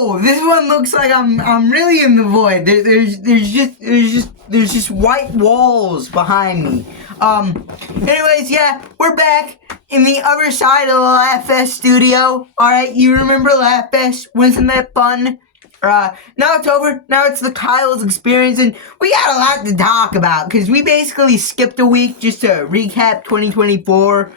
Whoa! This one looks like I'm really in the void. There's just white walls behind me. Anyways, yeah, we're back in the other side of the Laugh Fest studio. Alright, you remember Laugh Fest? Wasn't that fun? Now it's over. Now it's the Kyle's experience, and we got a lot to talk about, because we basically skipped a week just to recap 2024.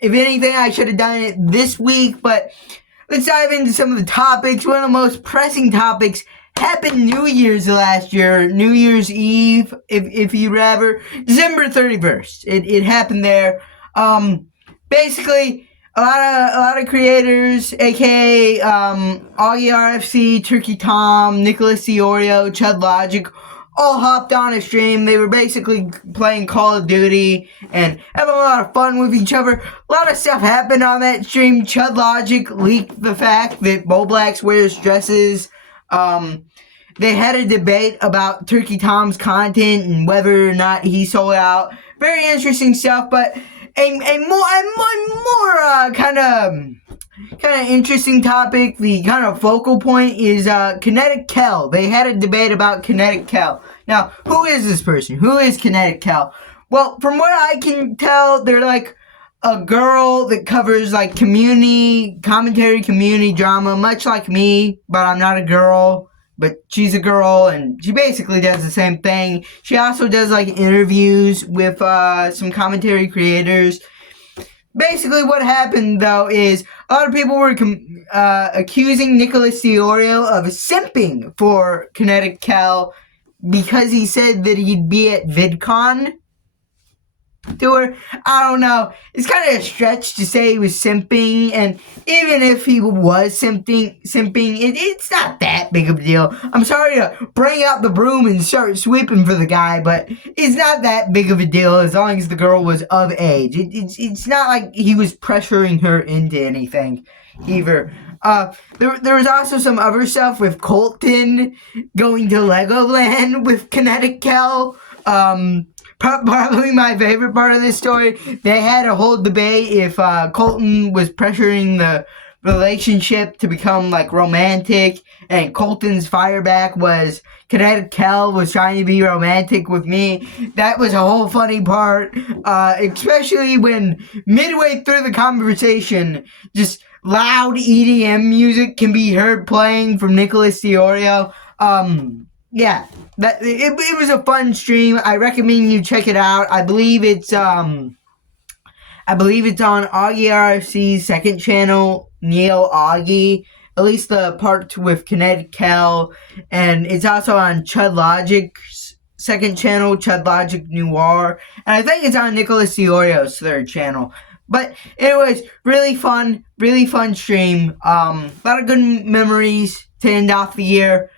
If anything, I should have done it this week, but let's dive into some of the topics. One of the most pressing topics happened New Year's last year, New Year's Eve, if you rather, December 31st. It happened there. Basically, a lot of creators, aka Augie RFC, Turkey Tom, Nicholas Diorio, Chud Logic, all hopped on a stream. They were basically playing Call of Duty and having a lot of fun with each other. A lot of stuff happened on that stream. Chud Logic leaked the fact that Boblax wears dresses. They had a debate about Turkey Tom's content and whether or not he sold out. Very interesting stuff, but a more kind of interesting topic, the kind of focal point is Kinetic Kel. They had a debate about Kinetic Kel. Now, who is this person? Who is Kinetic Kel? Well, from what I can tell, they're like a girl that covers like community drama, much like me, but I'm not a girl. But she's a girl, and she basically does the same thing. She also does, like, interviews with some commentary creators. Basically, what happened, though, is a lot of people were accusing Nicholas Diorio of simping for Kinetic Kel because he said that he'd be at VidCon tour. I don't know. It's kind of a stretch to say he was simping, and even if he was simping, it's not that big of a deal. I'm sorry to bring out the broom and start sweeping for the guy, but it's not that big of a deal as long as the girl was of age. It's not like he was pressuring her into anything either. There was also some other stuff with Colton going to Legoland with Kinetic Kel. Probably my favorite part of this story. They had a whole debate if Colton was pressuring the relationship to become like romantic, and Colton's fireback was Kinetic Kel was trying to be romantic with me. That was a whole funny part, especially when midway through the conversation, just loud EDM music can be heard playing from Nicholas Diorio. Yeah, it was a fun stream. I recommend you check it out. I believe it's on Augie RFC's second channel, Neo Augie. At least the part with Kinetic Kel, and it's also on Chud Logic's second channel, Chud Logic Noir, and I think it's on Nicholas Diorio's third channel. But anyways, really fun stream. A lot of good memories to end off the year.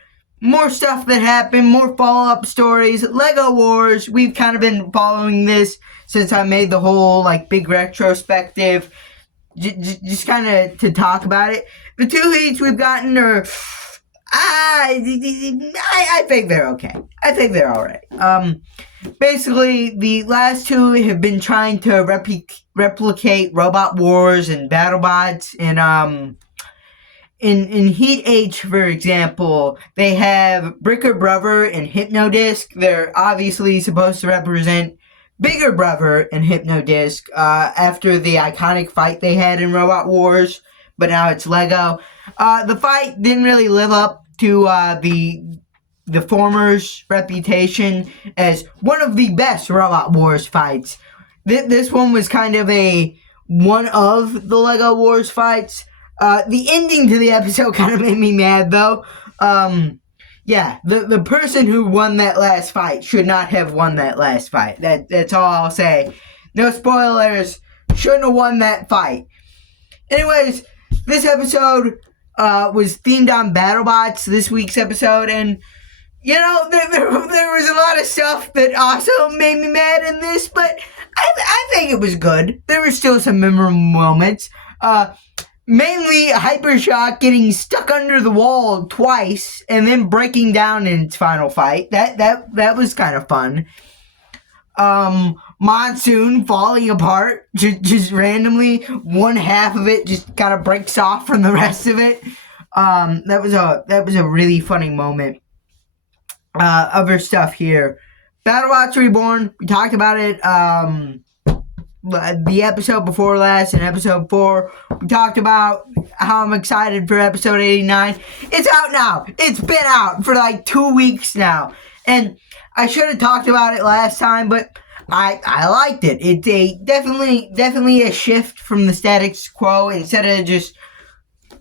More stuff that happened, more follow-up stories, Lego Wars. We've kind of been following this since I made the whole, like, big retrospective, just kind of to talk about it. The two leads we've gotten are, I think they're okay. I think they're alright. Basically, the last two have been trying to replicate Robot Wars and BattleBots, and, In Heat H, for example, they have Bricker Brother and Hypnodisc. They're obviously supposed to represent Bigger Brother and Hypnodisc after the iconic fight they had in Robot Wars, but now it's Lego. The fight didn't really live up to the former's reputation as one of the best Robot Wars fights. This one was kind of one of the Lego Wars fights. The ending to the episode kind of made me mad, though. Yeah, the person who won that last fight should not have won that last fight. That's all I'll say. No spoilers. Shouldn't have won that fight. Anyways, this episode was themed on BattleBots, this week's episode, and you know, there was a lot of stuff that also made me mad in this, but I think it was good. There were still some memorable moments. Mainly Hypershock getting stuck under the wall twice and then breaking down in its final fight. That was kind of fun. Monsoon falling apart just randomly. One half of it just kind of breaks off from the rest of it. That was a really funny moment. Other stuff here. BattleBots Reborn, we talked about it, the episode before last, in episode 4, we talked about how I'm excited for episode 89. It's out now. It's been out for like 2 weeks now. And I should have talked about it last time, but I liked it. It's definitely a shift from the status quo. Instead of just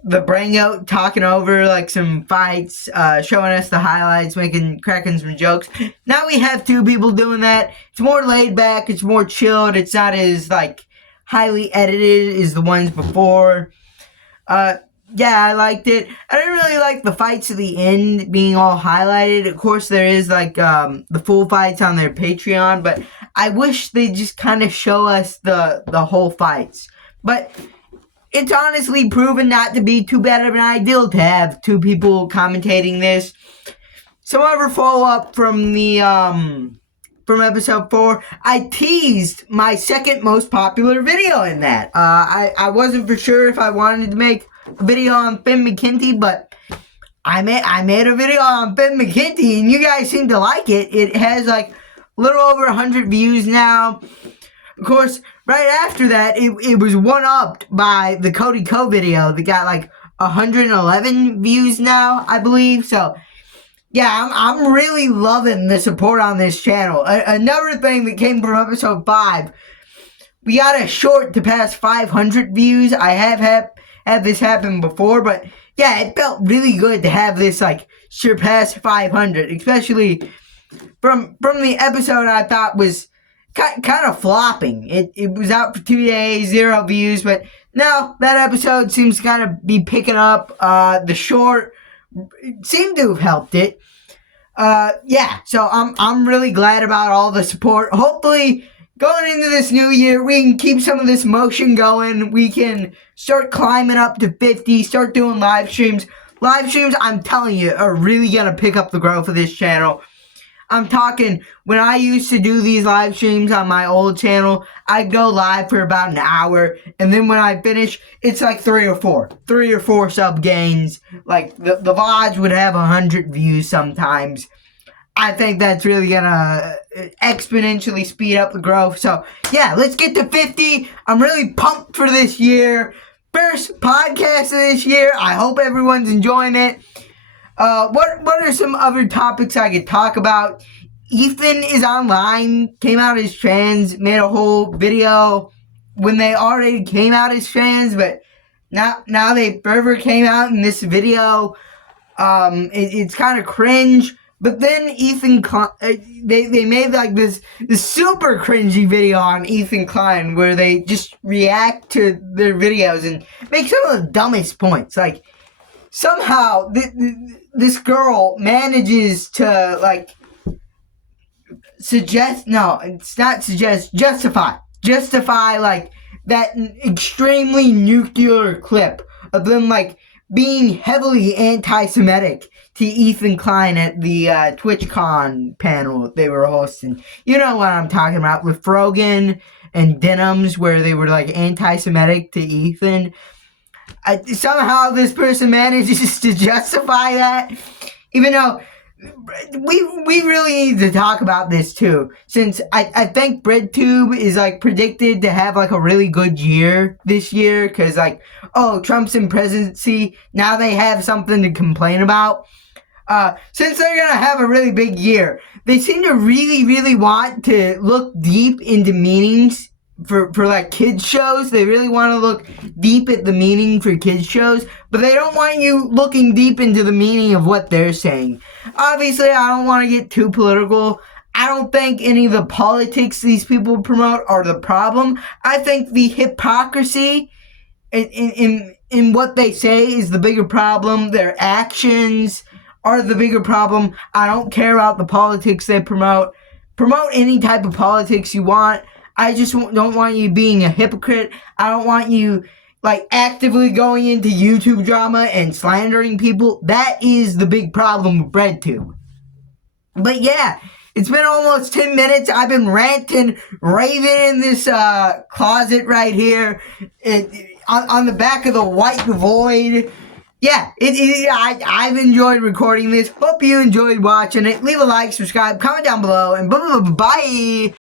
the Brango talking over like some fights, showing us the highlights, cracking some jokes. Now we have 2 people doing that. It's more laid back. It's more chilled. It's not as like highly edited as the ones before. Yeah, I liked it. I didn't really like the fights at the end being all highlighted. Of course, there is like the full fights on their Patreon, but I wish they just kind of show us the whole fights. But it's honestly proven not to be too bad of an ideal to have 2 people commentating this. Some other follow-up from the from episode 4, I teased my second most popular video in that. I wasn't for sure if I wanted to make a video on Finn McKenty, but I made a video on Finn McKenty, and you guys seem to like it. It has like a little over 100 views now. Of course, right after that, it was one-upped by the Cody Co video that got like 111 views now, I believe. So, yeah, I'm really loving the support on this channel. Another thing that came from episode 5, we got a short to pass 500 views. I have had this happen before, but yeah, it felt really good to have this like surpass 500, especially from the episode I thought was kind of flopping. It was out for 2 days, 0 views, but now that episode seems to kind of be picking up. The short seemed to have helped it. Yeah, so I'm really glad about all the support. Hopefully, going into this new year, we can keep some of this motion going. We can start climbing up to 50, start doing live streams. Live streams, I'm telling you, are really going to pick up the growth of this channel. I'm talking, when I used to do these live streams on my old channel, I'd go live for about an hour, and then when I finish, it's like 3 or 4 sub gains. Like, the VODs would have 100 views sometimes. I think that's really gonna exponentially speed up the growth. So, yeah, let's get to 50. I'm really pumped for this year. First podcast of this year. I hope everyone's enjoying it. What are some other topics I could talk about? Ethan is online, came out as trans, made a whole video when they already came out as trans, but now they further came out in this video. It's kind of cringe. But then Ethan Klein, they made like this super cringy video on Ethan Klein where they just react to their videos and make some of the dumbest points. Like, somehow this girl manages to like justify like that extremely nuclear clip of them like being heavily anti-Semitic to Ethan Klein at the TwitchCon panel they were hosting. You know what I'm talking about, with Frogan and Denims, where they were like anti-Semitic to Ethan. Somehow this person manages to justify that, even though we really need to talk about this too, since I think BreadTube is like predicted to have like a really good year this year, because like, oh, Trump's in presidency, now they have something to complain about. Since they're gonna have a really big year, they seem to really want to look deep into meanings for like kids shows. They really want to look deep at the meaning for kids shows, but they don't want you looking deep into the meaning of what they're saying. Obviously, I don't want to get too political. I don't think any of the politics these people promote are the problem. I think the hypocrisy in what they say is the bigger problem. Their actions are the bigger problem. I don't care about the politics they promote. Promote any type of politics you want. I just don't want you being a hypocrite. I don't want you, like, actively going into YouTube drama and slandering people. That is the big problem with BreadTube. But yeah, it's been almost 10 minutes. I've been ranting, raving in this closet right here. On the back of the white void. yeah, I've enjoyed recording this. Hope you enjoyed watching it. Leave a like, subscribe, comment down below, and bye.